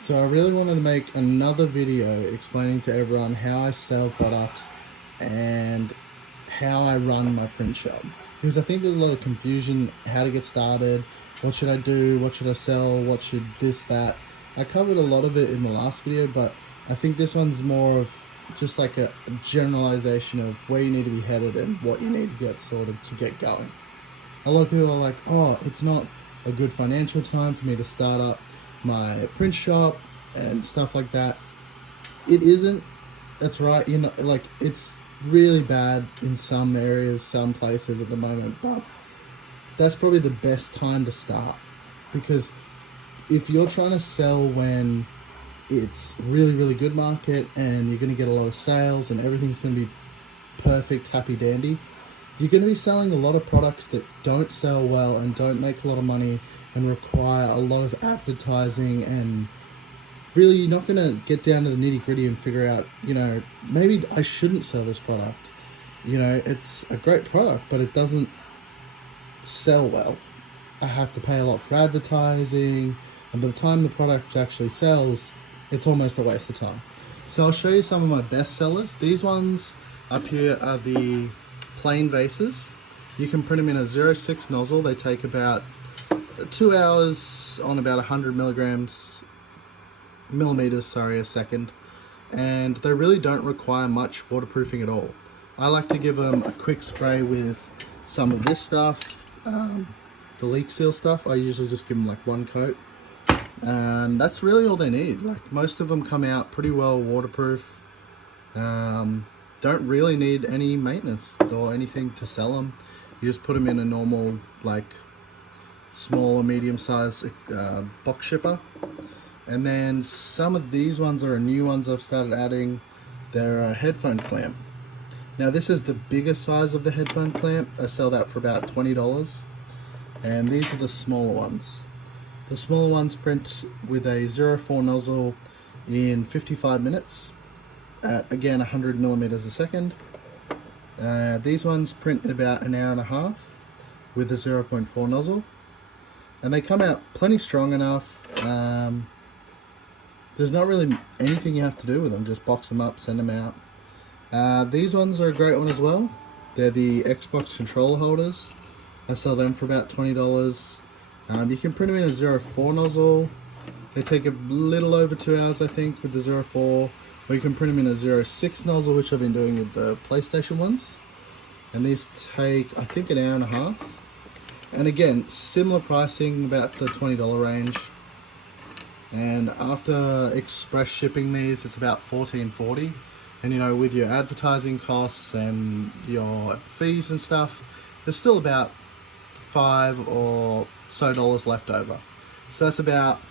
So I really wanted to make another video explaining to everyone how I sell products and how I run my print shop. Because I think there's a lot of confusion how to get started, what should I do, what should I sell, what should this, that. I covered a lot of it in the last video, but I think this one's more of just like a generalization of where you need to be headed and what you need to get sorted to get going. A lot of people are like, oh, it's not a good financial time for me to start up my print shop and stuff like that. It isn't. That's right. You know, like, it's really bad in some areas, some places at the moment, but that's probably the best time to start, because if you're trying to sell when it's really, really good market and you're going to get a lot of sales and everything's going to be perfect, happy dandy, you're going to be selling a lot of products that don't sell well and don't make a lot of money and require a lot of advertising, and really you're not going to get down to the nitty gritty and figure out, maybe I shouldn't sell this product. It's a great product, but it doesn't sell well. I have to pay a lot for advertising, and by the time the product actually sells, it's almost a waste of time. So I'll show you some of my best sellers. These ones up here are the plain vases. You can print them in a 0.6 nozzle. They take about 2 hours on about 100 millimeters a second, and they really don't require much waterproofing at all. I like to give them a quick spray with some of this stuff, the leak seal stuff. I usually just give them like one coat, and that's really all they need. Like, most of them come out pretty well waterproof. Don't really need any maintenance or anything to sell them. You just put them in a normal, like, small or medium size box shipper. And then some of these ones are new ones I've started adding. They're a headphone clamp. Now this is the bigger size of the headphone clamp. I sell that for about $20. And these are the smaller ones. The smaller ones print with a 0.4 nozzle in 55 minutes at, again, 100 millimeters a second. These ones print in about an hour and a half with a 0.4 nozzle. And they come out plenty strong enough. There's not really anything you have to do with them. Just box them up, send them out. These ones are a great one as well. They're the Xbox controller holders. I sell them for about $20. You can print them in a 0.4 nozzle. They take a little over 2 hours, I think, with the 0.4. Or you can print them in a 0.6 nozzle, which I've been doing with the PlayStation ones. And these take, I think, an hour and a half. And again, similar pricing, about the $20 range. And after express shipping these, it's about $14.40. And with your advertising costs and your fees and stuff, there's still about $5 or so left over. So that's about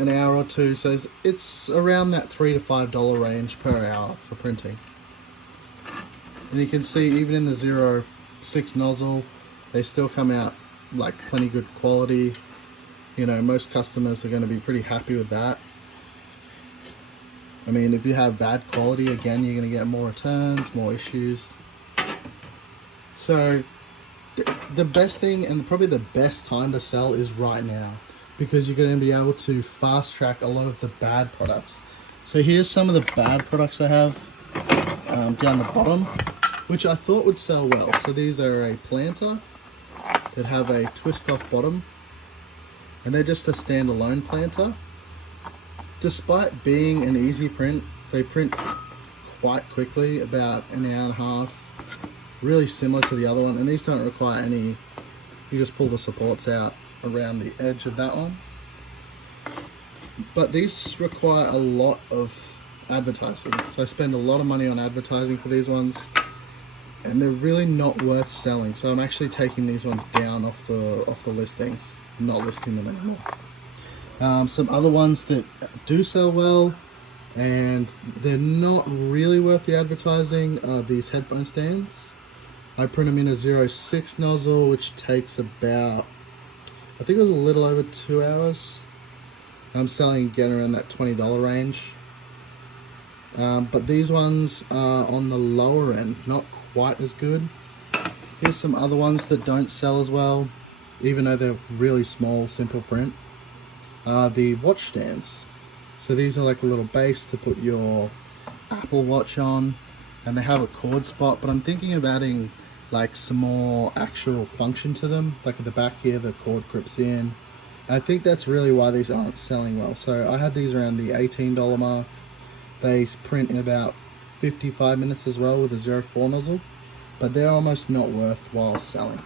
an hour or two. So it's around that $3 to $5 range per hour for printing. And you can see even in the 0.6 nozzle, they still come out like plenty good quality. Most customers are going to be pretty happy with that. I mean, if you have bad quality, again, you're going to get more returns, more issues. So the best thing, and probably the best time to sell, is right now, because you're going to be able to fast track a lot of the bad products. So here's some of the bad products I have down the bottom, which I thought would sell well. So these are a planter that have a twist off bottom, and they're just a standalone planter. Despite being an easy print, they print quite quickly, about an hour and a half, really similar to the other one. And these don't require any, you just pull the supports out around the edge of that one. But these require a lot of advertising, so I spend a lot of money on advertising for these ones, and they're really not worth selling. So I'm actually taking these ones down off the listings. I'm not listing them anymore. Some other ones that do sell well and they're not really worth the advertising are these headphone stands. I print them in a 0.6 nozzle, which takes about, I think it was a little over 2 hours. I'm selling again around that $20 range. But these ones are on the lower end, not quite as good. Here's some other ones that don't sell as well, even though they're really small, simple print. The watch stands. So these are like a little base to put your Apple Watch on, and they have a cord spot, but I'm thinking of adding like some more actual function to them. Like at the back here, the cord grips in. I think that's really why these aren't selling well. So I had these around the $18 mark. They print in about 55 minutes as well with a 0.4 nozzle, but they're almost not worthwhile selling.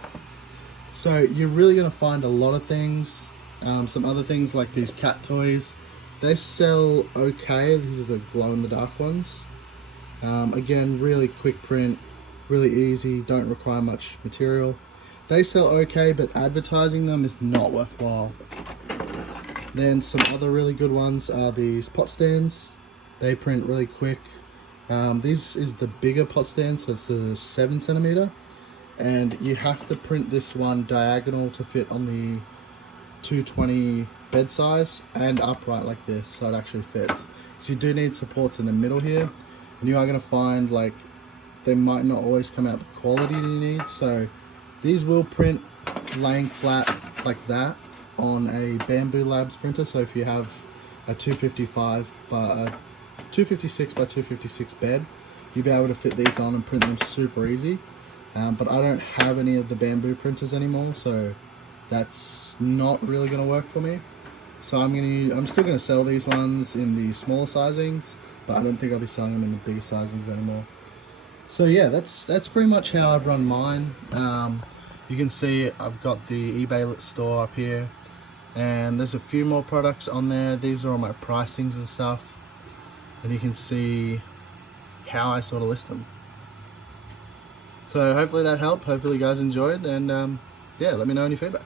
So you're really going to find a lot of things. Some other things like these cat toys, they sell okay. These are the glow-in-the-dark ones. Again, really quick print, really easy, don't require much material. They sell okay, but advertising them is not worthwhile. Then some other really good ones are these pot stands. They print really quick. This is the bigger pot stand, so it's the 7cm, and you have to print this one diagonal to fit on the 220 bed size and upright like this, so it actually fits. So you do need supports in the middle here, and you are going to find like they might not always come out the quality that you need. So these will print laying flat like that on a Bambu Labs printer. So if you have a 256 by 256 bed, you'll be able to fit these on and print them super easy. But I don't have any of the Bambu printers anymore, so that's not really going to work for me. So I'm still going to sell these ones in the smaller sizings, but I don't think I'll be selling them in the bigger sizings anymore. So yeah, that's pretty much how I've run mine. You can see I've got the eBay store up here, and there's a few more products on there. These are all my pricings and stuff, and you can see how I sort of list them. So hopefully that helped. Hopefully you guys enjoyed, and yeah, let me know any feedback.